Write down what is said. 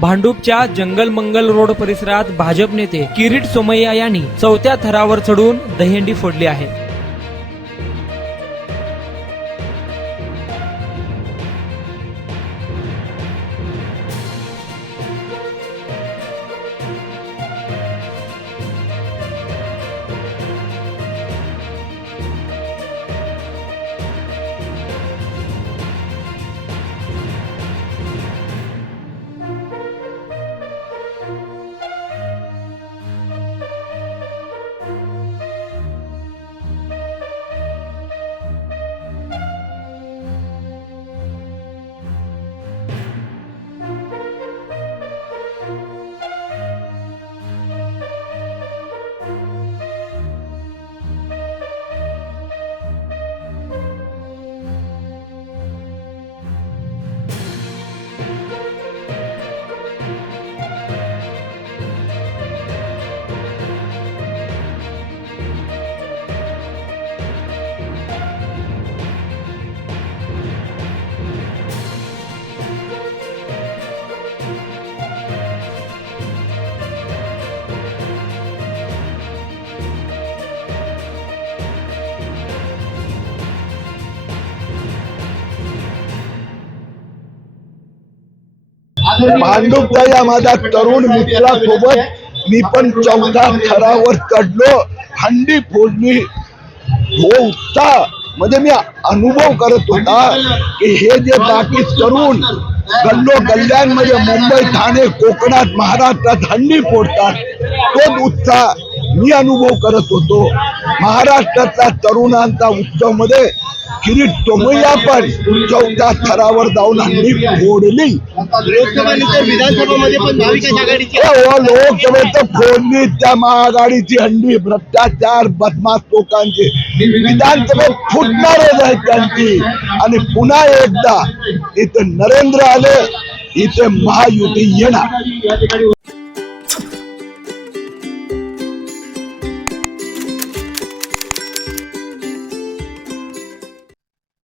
भांडूपच्या जंगल मंगल road परिसरात भाजप नेते किरीट सोमय्या यांनी 4थ्या थरावर चढून दहीहंडी फोडली आहे। भांडूपचा या माझ्या तरुण मित्रासोबत मी पण 4थ्या थरावर चढलो, हंडी फोडली। हो उत्साह म्हणजे मी अनुभव करत होता की हे जे बाकी तरुण गल्लो गल्ल्यांमध्ये मुंबई ठाणे कोकणात महाराष्ट्रात हंडी फोडतात तोच उत्साह मी अनुभव करत होतो। महाराष्ट्रातल्या तरुणांचा उत्सव मध्ये किरीट सोमय्या पण 4थ्या थरावर जाऊन हंडी फोडली। लोकसभेनंतर विधानसभेमध्ये पण महाविकास आघाडीची लोकसभेत फोडली त्या महाआघाडीची हंडी, भ्रष्टाचार बदमाश लोकांची विधानसभेत फुटणारच आहे त्यांची। आणि पुन्हा एकदा इथे नरेंद्र आले, इथे महायुती येणार।